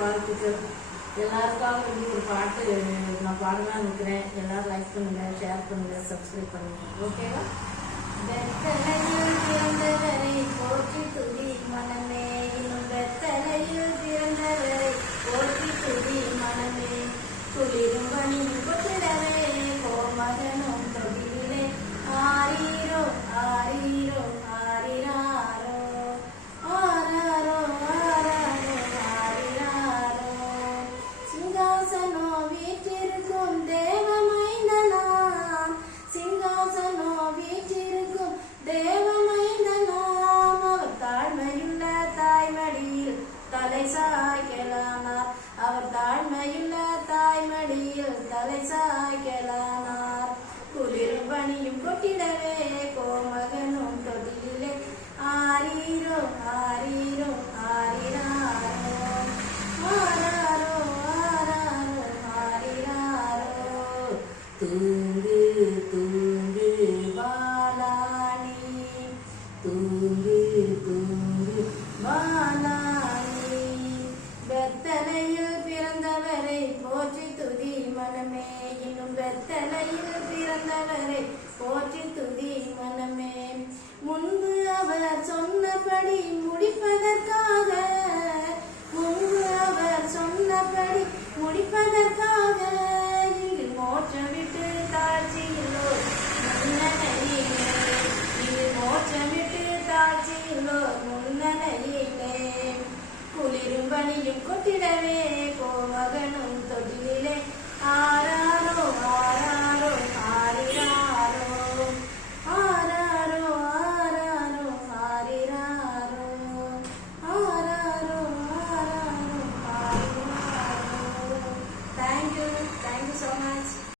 வாழ்த்துக்கள். எல்லாருக்காக ஒரு பாட்டு நான் பாடலாம் இருக்கிறேன். எல்லாரும் லைக் பண்ணுங்க, ஷேர் பண்ணுங்க, சப்ஸ்கிரைப் பண்ணுங்க. ஓகேவா? வெத்தலையில் பிறந்தவரை போற்றி துதி மனமே, இன்னும் வெத்தலையில் பிறந்தவரை போற்றி துதி மனமே, குளிரும் பணியும் கொட்டிடவே கோமகனும் தொழிலே ஆரீரோ ஆரீரோ ஆரிராரோ ஆராரோ ஆராரோ ஆரிராரோ. சிங்காசனோ வீற்றிருக்கும் தேவமைந்தனாம், சிங்காசனோ வீற்றிருக்கும் தேவமைந்தனாம், அவர் தாழ்மையுள்ள தாய்மடியில் தலை சாய்க்கலானார், அவர் தாழ்மையுள்ள தாய்மடியில் தலை சாய்க்கலானார். குளிரும் பணியும் கொட்டிடவே கோமகனும் தொட்டிலே ஆரீரோ ஆரீரோ ஆரிராரோ ஆராரோ ஆராரோ ஆரிராரோ. தூங்கு தூங்கு பாலானி, தூங்கு தூங்கு பாலானி, வெத்தலையில் பிறந்தவரை போற்றி துதி மனமே, இன்னும் வெத்தலையில் பிறந்தவரை போற்றி துதி மனமே. முன்பு அவர் சொன்னபடி முடிப்பதற்காக, முன்பு அவர் சொன்னபடி முடிப்பதற்காக, இங்கு மோட்சமிட்டு தாழ்ச்சியிலோ முன்னணையிலே, இங்கு மோட்சமிட்டு தாழ்ச்சியிலோ முன்னணையிலே, குளிரும் பணியும் கொட்டிடவே கோமகனும் தொட்டிலே ஆராரோ ஆராரோ ஆரிராரோ ஆராரோ ஆராரோ ஆரிராரோ ஆராரோ ஆராரோ ஆரிராரோ. Thank you so much.